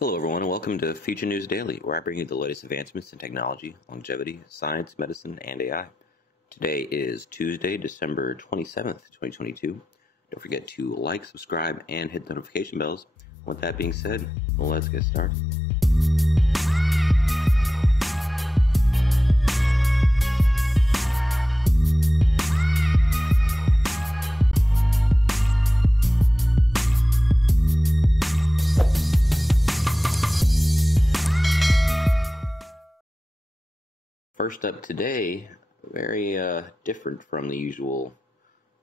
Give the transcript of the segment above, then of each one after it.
Hello, everyone, and welcome to Future News Daily, where I bring you the latest advancements in technology, longevity, science, medicine, and AI. Today is Tuesday, December 27th, 2022. Don't forget to like, subscribe, and hit the notification bells. With that being said, let's get started. First up today, very different from the usual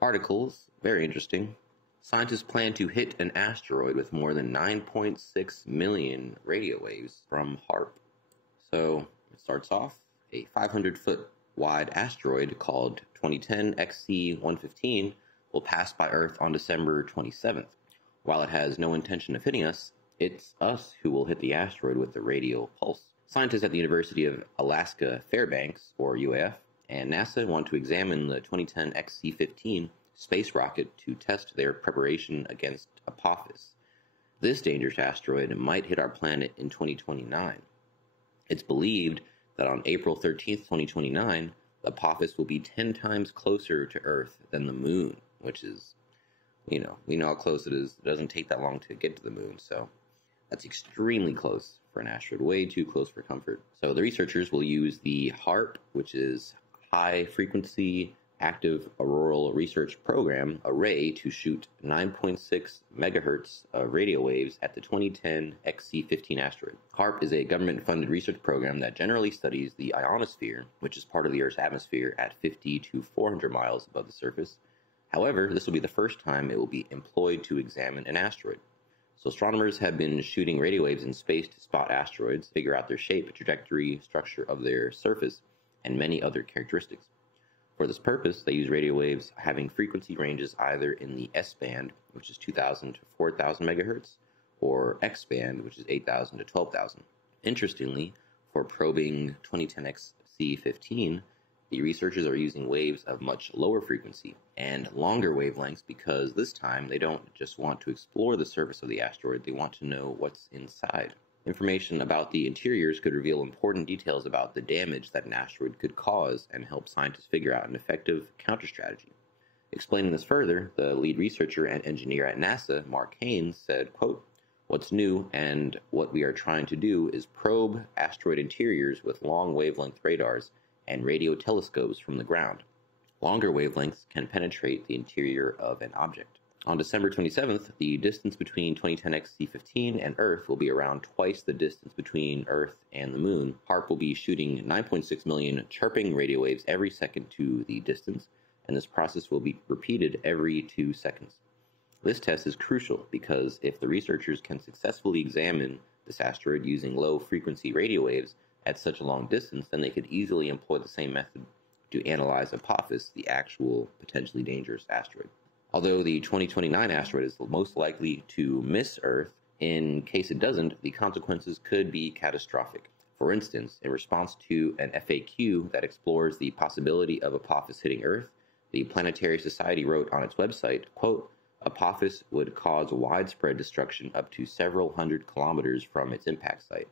articles, very interesting. Scientists plan to hit an asteroid with more than 9.6 million radio waves from HAARP. So it starts off, a 500-foot wide asteroid called 2010 XC115 will pass by Earth on December 27th. While it has no intention of hitting us, it's us who will hit the asteroid with the radio pulse. Scientists at the University of Alaska Fairbanks, or UAF, and NASA want to examine the 2010 XC-15 space rocket to test their preparation against Apophis. This dangerous asteroid might hit our planet in 2029. It's believed that on April 13th, 2029, Apophis will be 10 times closer to Earth than the Moon, which is, we know how close it is. It doesn't take that long to get to the Moon, so that's extremely close for an asteroid, way too close for comfort. So the researchers will use the HAARP, which is High Frequency Active Auroral Research Program array, to shoot 9.6 megahertz of radio waves at the 2010 XC-15 asteroid. HAARP is a government-funded research program that generally studies the ionosphere, which is part of the Earth's atmosphere at 50 to 400 miles above the surface. However, this will be the first time it will be employed to examine an asteroid. So astronomers have been shooting radio waves in space to spot asteroids, figure out their shape, trajectory, structure of their surface, and many other characteristics. For this purpose, they use radio waves having frequency ranges either in the S-band, which is 2,000 to 4,000 megahertz, or X-band, which is 8,000 to 12,000. Interestingly, for probing 2010 XC-15, the researchers are using waves of much lower frequency and longer wavelengths because this time they don't just want to explore the surface of the asteroid, they want to know what's inside. Information about the interiors could reveal important details about the damage that an asteroid could cause and help scientists figure out an effective counter-strategy. Explaining this further, the lead researcher and engineer at NASA, Mark Haynes, said, quote, "What's new and what we are trying to do is probe asteroid interiors with long wavelength radars and radio telescopes from the ground. Longer wavelengths can penetrate the interior of an object." On December 27th, the distance between 2010 XC-15 and Earth will be around twice the distance between Earth and the Moon. HAARP will be shooting 9.6 million chirping radio waves every second to the distance, and this process will be repeated every 2 seconds. This test is crucial because if the researchers can successfully examine this asteroid using low-frequency radio waves at such a long distance, then they could easily employ the same method to analyze Apophis, the actual potentially dangerous asteroid. Although the 2029 asteroid is most likely to miss Earth, in case it doesn't, the consequences could be catastrophic. For instance, in response to an FAQ that explores the possibility of Apophis hitting Earth, the Planetary Society wrote on its website, quote, "Apophis would cause widespread destruction up to several hundred kilometers from its impact site.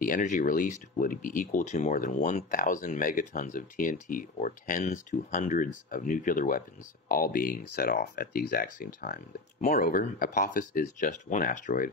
The energy released would be equal to more than 1,000 megatons of TNT, or tens to hundreds of nuclear weapons, all being set off at the exact same time." Moreover, Apophis is just one asteroid.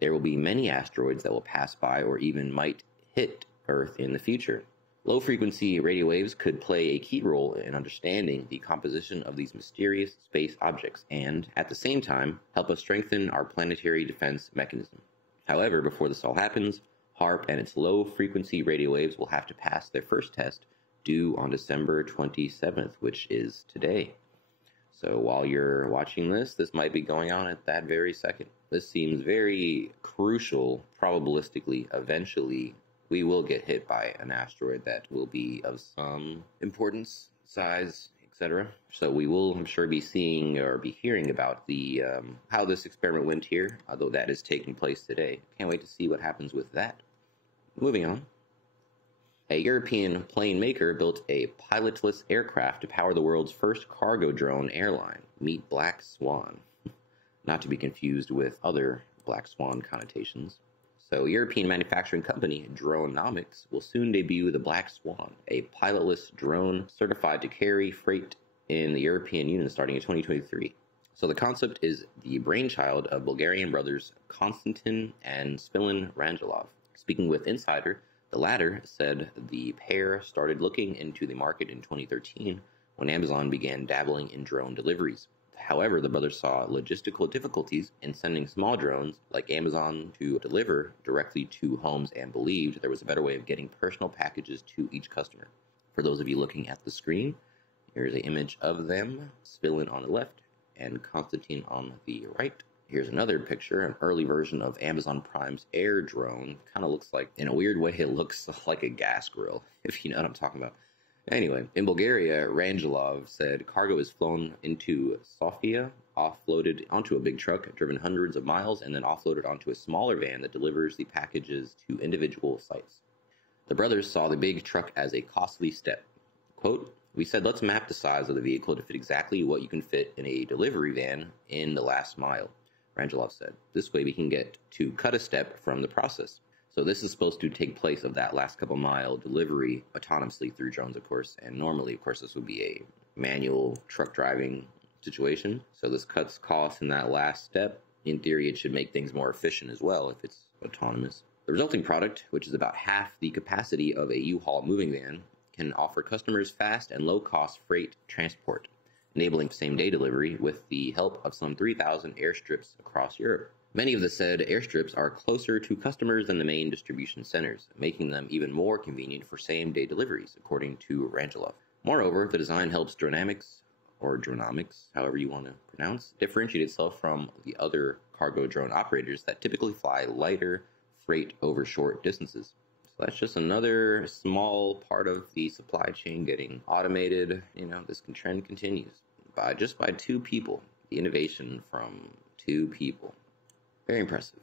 There will be many asteroids that will pass by or even might hit Earth in the future. Low-frequency radio waves could play a key role in understanding the composition of these mysterious space objects and, at the same time, help us strengthen our planetary defense mechanism. However, before this all happens, HAARP and its low-frequency radio waves will have to pass their first test, due on December 27th, which is today. So while you're watching this might be going on at that very second. This seems very crucial. Probabilistically, eventually, we will get hit by an asteroid that will be of some importance, size, etc. So we will, I'm sure, be seeing or be hearing about the how this experiment went here, although that is taking place today. Can't wait to see what happens with that. Moving on. A European plane maker built a pilotless aircraft to power the world's first cargo drone airline. Meet Black Swan. Not to be confused with other Black Swan connotations. So, European manufacturing company Dronomics will soon debut the Black Swan, a pilotless drone certified to carry freight in the European Union starting in 2023. So the concept is the brainchild of Bulgarian brothers Konstantin and Spilin Rangelov. Speaking with Insider, the latter said the pair started looking into the market in 2013 when Amazon began dabbling in drone deliveries. However, the brothers saw logistical difficulties in sending small drones like Amazon to deliver directly to homes and believed there was a better way of getting personal packages to each customer. For those of you looking at the screen, here's an image of them, Spilin on the left and Constantine on the right. Here's another picture, an early version of Amazon Prime's Air drone. Kind of looks like, in a weird way, it looks like a gas grill, if you know what I'm talking about. Anyway, in Bulgaria, Rangelov said cargo is flown into Sofia, offloaded onto a big truck, driven hundreds of miles, and then offloaded onto a smaller van that delivers the packages to individual sites. The brothers saw the big truck as a costly step. Quote, "We said let's map the size of the vehicle to fit exactly what you can fit in a delivery van in the last mile," Rangelov said. "This way we can get to cut a step from the process." So this is supposed to take place of that last couple mile delivery autonomously through drones, of course. And normally, of course, this would be a manual truck driving situation. So this cuts costs in that last step. In theory, it should make things more efficient as well if it's autonomous. The resulting product, which is about half the capacity of a U-Haul moving van, can offer customers fast and low-cost freight transport, enabling same-day delivery with the help of some 3,000 airstrips across Europe. Many of the said airstrips are closer to customers than the main distribution centers, making them even more convenient for same-day deliveries, according to Rangelov. Moreover, the design helps Dronomics, however you want to pronounce, differentiate itself from the other cargo drone operators that typically fly lighter freight over short distances. So that's just another small part of the supply chain getting automated. This trend continues by two people. The innovation from two people. Very impressive.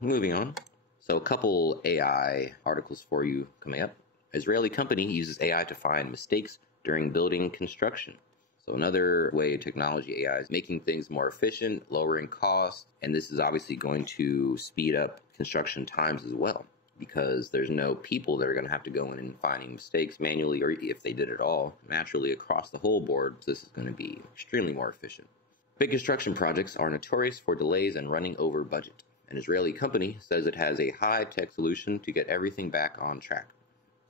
Moving on. So a couple AI articles for you coming up. Israeli company uses AI to find mistakes during building construction. So another way technology AI is making things more efficient, lowering costs, and this is obviously going to speed up construction times as well, because there's no people that are going to have to go in and finding mistakes manually, or if they did it all naturally across the whole board. So this is going to be extremely more efficient. Big construction projects are notorious for delays and running over budget. An Israeli company says it has a high-tech solution to get everything back on track.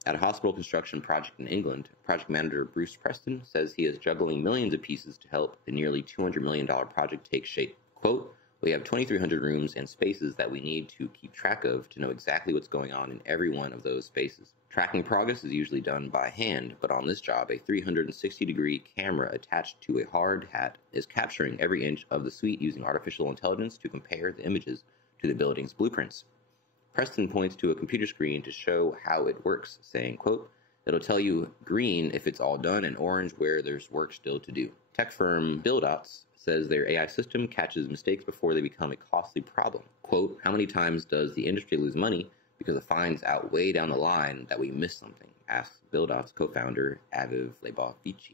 At a hospital construction project in England, project manager Bruce Preston says he is juggling millions of pieces to help the nearly $200 million project take shape. Quote, "We have 2,300 rooms and spaces that we need to keep track of to know exactly what's going on in every one of those spaces. Tracking progress is usually done by hand, but on this job, a 360-degree camera attached to a hard hat is capturing every inch of the suite using artificial intelligence to compare the images to the building's blueprints." Preston points to a computer screen to show how it works, saying, quote, "It'll tell you green if it's all done and orange where there's work still to do." Tech firm Build-Outs says their AI system catches mistakes before they become a costly problem. Quote, "How many times does the industry lose money because it finds out way down the line that we missed something?" asks Build-Out's co-founder Aviv Leibovitch.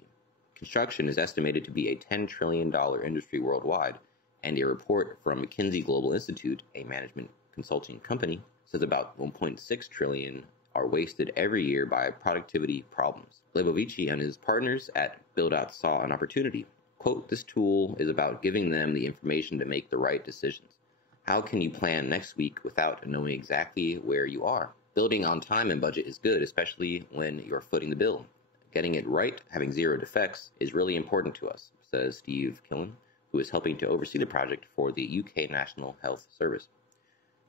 Construction is estimated to be a $10 trillion industry worldwide, and a report from McKinsey Global Institute, a management consulting company, says about $1.6 trillion are wasted every year by productivity problems. Leibovitch and his partners at Build-Out saw an opportunity. Quote, "This tool is about giving them the information to make the right decisions. How can you plan next week without knowing exactly where you are? Building on time and budget is good, especially when you're footing the bill. Getting it right, having zero defects, is really important to us," says Steve Killen, who is helping to oversee the project for the UK National Health Service.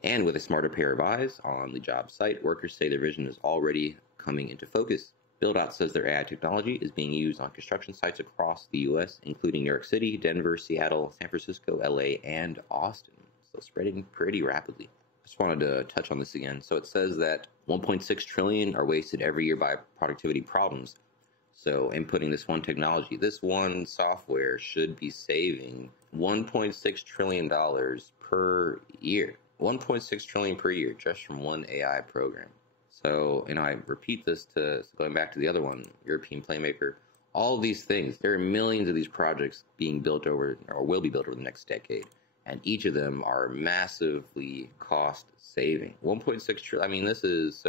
And with a smarter pair of eyes on the job site, workers say their vision is already coming into focus. Build-Out says their AI technology is being used on construction sites across the U.S., including New York City, Denver, Seattle, San Francisco, LA, and Austin. So spreading pretty rapidly. Just wanted to touch on this again. So it says that 1.6 trillion are wasted every year by productivity problems. So inputting this one technology, this one software should be saving $1.6 trillion per year. 1.6 trillion per year just from one AI program. So, I repeat this going back to the other one, European Playmaker. All of these things, there are millions of these projects being built over, or will be built over the next decade. and each of them are massively cost saving. 1.6 trillion. I mean, this is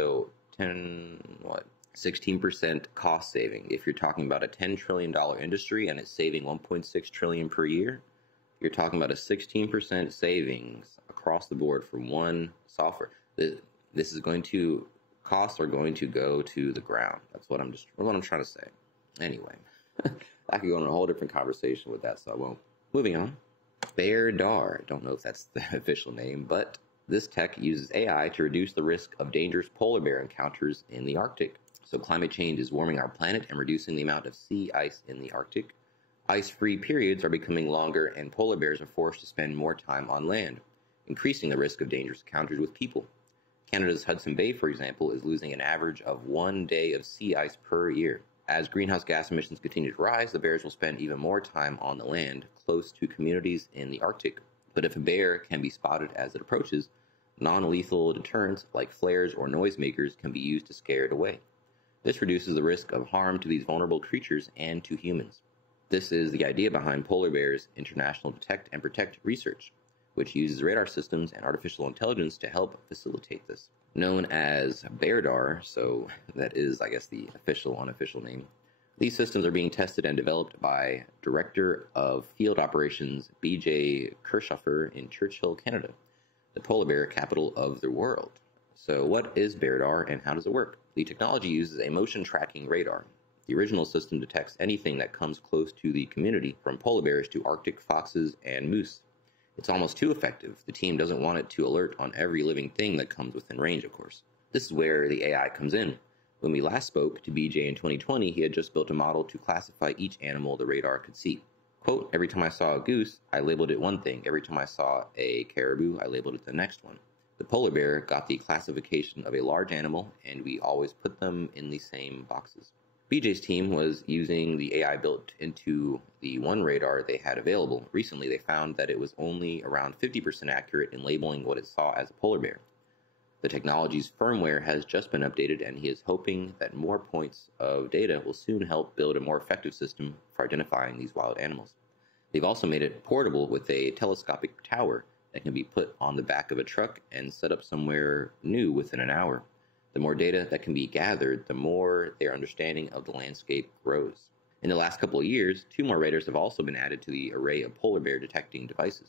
16% cost saving. If you're talking about a $10 trillion industry and it's saving 1.6 trillion per year, you're talking about a 16% savings across the board from one software. This is going to costs are going to go to the ground. That's what I'm trying to say. Anyway, I could go on a whole different conversation with that, so I won't. Moving on. Bear-Dar. I don't know if that's the official name, but this tech uses AI to reduce the risk of dangerous polar bear encounters in the Arctic. So climate change is warming our planet and reducing the amount of sea ice in the Arctic. Ice-free periods are becoming longer, and polar bears are forced to spend more time on land, increasing the risk of dangerous encounters with people. Canada's Hudson Bay, for example, is losing an average of 1 day of sea ice per year. As greenhouse gas emissions continue to rise, the bears will spend even more time on the land, close to communities in the Arctic. But if a bear can be spotted as it approaches, non-lethal deterrents like flares or noisemakers can be used to scare it away. This reduces the risk of harm to these vulnerable creatures and to humans. This is the idea behind Polar Bears International Detect and Protect research, which uses radar systems and artificial intelligence to help facilitate this. Known as Bear-Dar, so that is, I guess, the unofficial name. These systems are being tested and developed by Director of Field Operations B.J. Kirchhofer in Churchill, Canada, the polar bear capital of the world. So what is Bear-Dar and how does it work? The technology uses a motion tracking radar. The original system detects anything that comes close to the community, from polar bears to Arctic foxes and moose. It's almost too effective. The team doesn't want it to alert on every living thing that comes within range, of course. This is where the AI comes in. When we last spoke to BJ in 2020, he had just built a model to classify each animal the radar could see. Quote, every time I saw a goose, I labeled it one thing. Every time I saw a caribou, I labeled it the next one. The polar bear got the classification of a large animal, and we always put them in the same boxes. BJ's team was using the AI built into the one radar they had available. Recently, they found that it was only around 50% accurate in labeling what it saw as a polar bear. The technology's firmware has just been updated, and he is hoping that more points of data will soon help build a more effective system for identifying these wild animals. They've also made it portable with a telescopic tower that can be put on the back of a truck and set up somewhere new within an hour. The more data that can be gathered, the more their understanding of the landscape grows. In the last couple of years, 2 more radars have also been added to the array of polar bear detecting devices.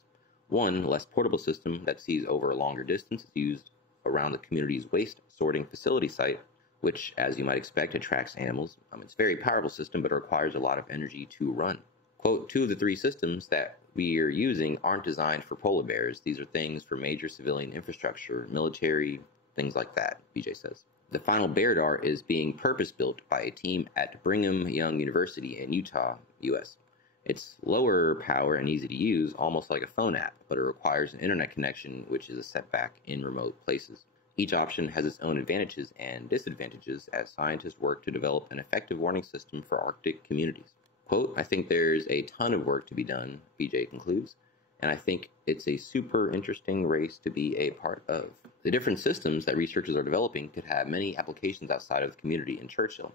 One, less portable system that sees over a longer distance, is used around the community's waste sorting facility site, which, as you might expect, attracts animals. It's a very powerful system, but it requires a lot of energy to run. Quote, 2 of the 3 systems that we are using aren't designed for polar bears. These are things for major civilian infrastructure, military, things like that, BJ says. The final Bear-Dar is being purpose-built by a team at Brigham Young University in Utah, U.S. It's lower power and easy to use, almost like a phone app, but it requires an internet connection, which is a setback in remote places. Each option has its own advantages and disadvantages as scientists work to develop an effective warning system for Arctic communities. Quote, I think there's a ton of work to be done, BJ concludes, and I think it's a super interesting race to be a part of. The different systems that researchers are developing could have many applications outside of the community in Churchill.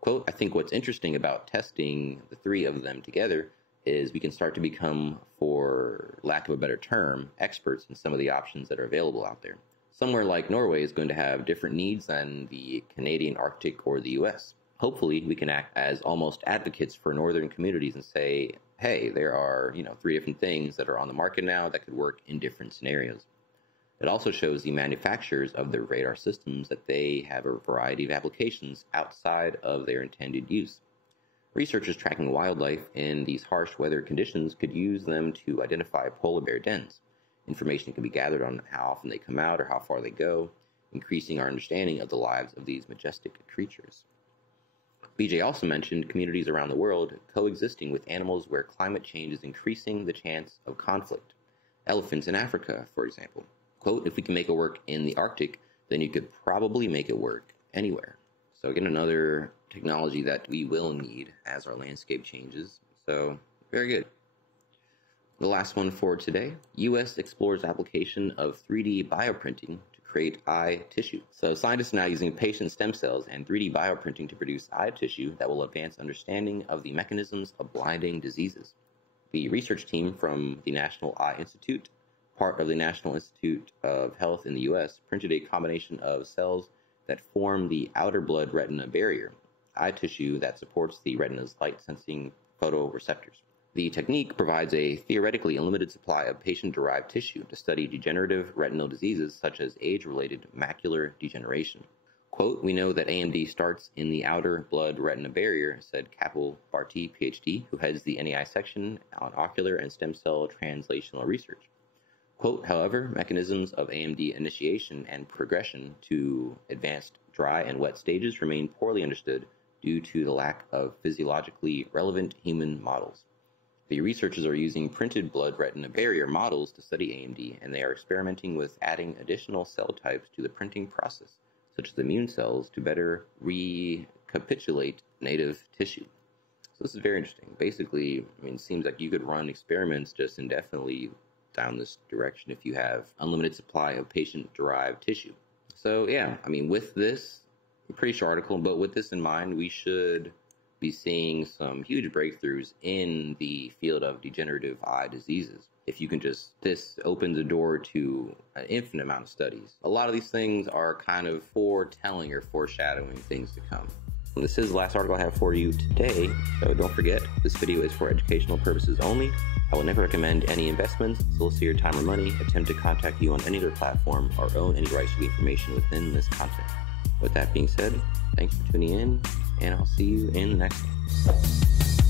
Quote, I think what's interesting about testing the 3 of them together is we can start to become, for lack of a better term, experts in some of the options that are available out there. Somewhere like Norway is going to have different needs than the Canadian Arctic or the U.S. Hopefully, we can act as almost advocates for northern communities and say, hey, there are 3 different things that are on the market now that could work in different scenarios. It also shows the manufacturers of the radar systems that they have a variety of applications outside of their intended use. Researchers tracking wildlife in these harsh weather conditions could use them to identify polar bear dens. Information can be gathered on how often they come out or how far they go, increasing our understanding of the lives of these majestic creatures. BJ also mentioned communities around the world coexisting with animals where climate change is increasing the chance of conflict. Elephants in Africa, for example. Quote, if we can make it work in the Arctic, then you could probably make it work anywhere. So again, another technology that we will need as our landscape changes. So very good. The last one for today, U.S. explores application of 3D bioprinting to create eye tissue. So scientists are now using patient stem cells and 3D bioprinting to produce eye tissue that will advance understanding of the mechanisms of blinding diseases. The research team from the National Eye Institute, part of the National Institute of Health in the U.S., printed a combination of cells that form the outer blood retina barrier, eye tissue that supports the retina's light-sensing photoreceptors. The technique provides a theoretically unlimited supply of patient-derived tissue to study degenerative retinal diseases such as age-related macular degeneration. Quote, "We know that AMD starts in the outer blood retina barrier," said Kapil Bharti, PhD, who heads the NEI section on ocular and stem cell translational research. Quote, "However, mechanisms of AMD initiation and progression to advanced dry and wet stages remain poorly understood due to the lack of physiologically relevant human models. The researchers are using printed blood retina barrier models to study AMD, and they are experimenting with adding additional cell types to the printing process, such as immune cells, to better recapitulate native tissue." So this is very interesting. Basically, it seems like you could run experiments just indefinitely down this direction if you have unlimited supply of patient-derived tissue. So yeah, with this, pretty short article, but with this in mind, we should be seeing some huge breakthroughs in the field of degenerative eye diseases. If you can this opens a door to an infinite amount of studies. A lot of these things are kind of foretelling or foreshadowing things to come. And this is the last article I have for you today, so don't forget, this video is for educational purposes only. I will never recommend any investments, solicit your time or money, attempt to contact you on any other platform, or own any rights to the information within this content. With that being said, thanks for tuning in, and I'll see you in the next one.